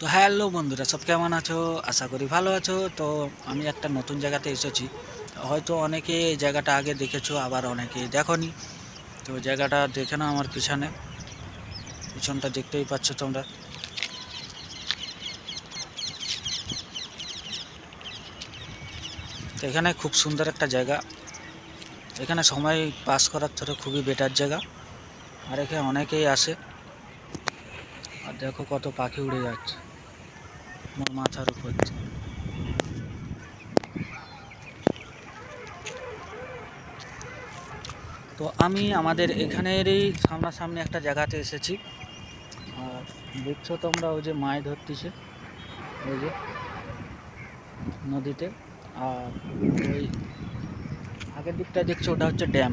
তো হ্যালো বন্ধুরা, সব কেমন আছো? আশা করি ভালো আছো। তো আমি একটা নতুন জায়গাতে এসেছি। হয়তো অনেকে এই জায়গাটা আগে দেখেছো, আবার অনেকে দেখোনি। তো জায়গাটা দেখে নাও, আমার পিছনটা দেখতেই পাচ্ছ তোমরা। তো এখানে খুব সুন্দর একটা জায়গা। এখানে সময় পাস করার জন্য খুবই বেটার জায়গা। আর এখানে অনেকেই আসে। আর দেখো কত পাখি উড়ে যাচ্ছে আমার মাথার উপর দিয়ে। তো আমি আমাদের এখানেরই সামনাসামনি একটা জায়গাতে এসেছি। আর দেখছো তোমরা, ওই যে মাছ ধরতেছে, ওই যে নদীতে। আর ওই আগের দিকটা দেখছো, ওটা হচ্ছে ড্যাম।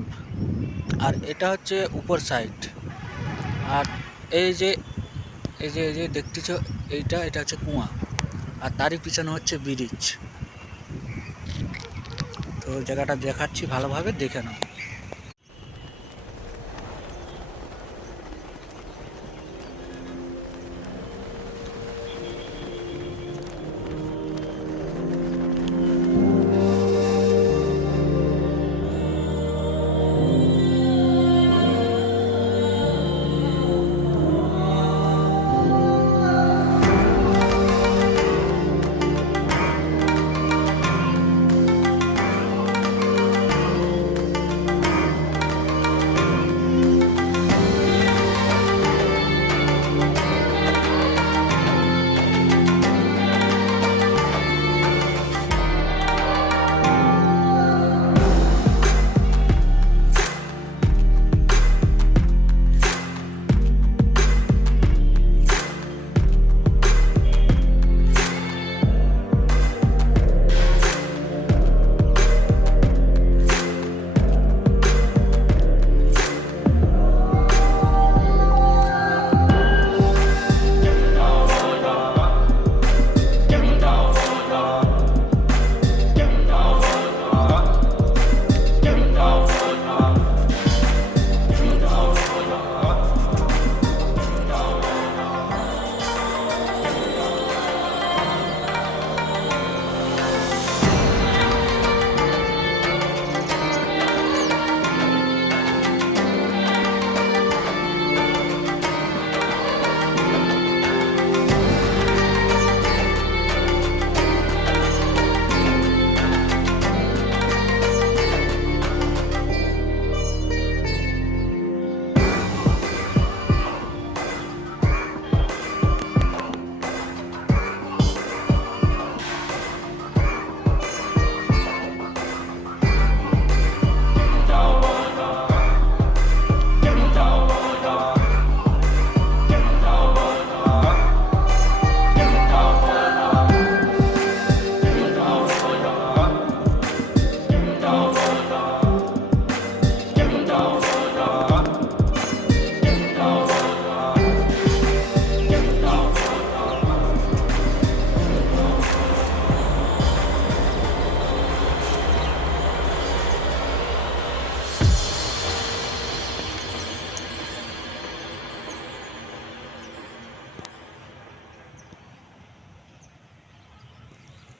আর এটা হচ্ছে উপর সাইড। আর এই যে এই যে দেখতেছো, এটা হচ্ছে কুয়া। আর তারই পিছনে হচ্ছে ব্রিজ। তো জায়গাটা দেখাচ্ছি, ভালোভাবে দেখে নাও।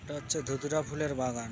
এটা হচ্ছে ধুতুরা ফুলের বাগান।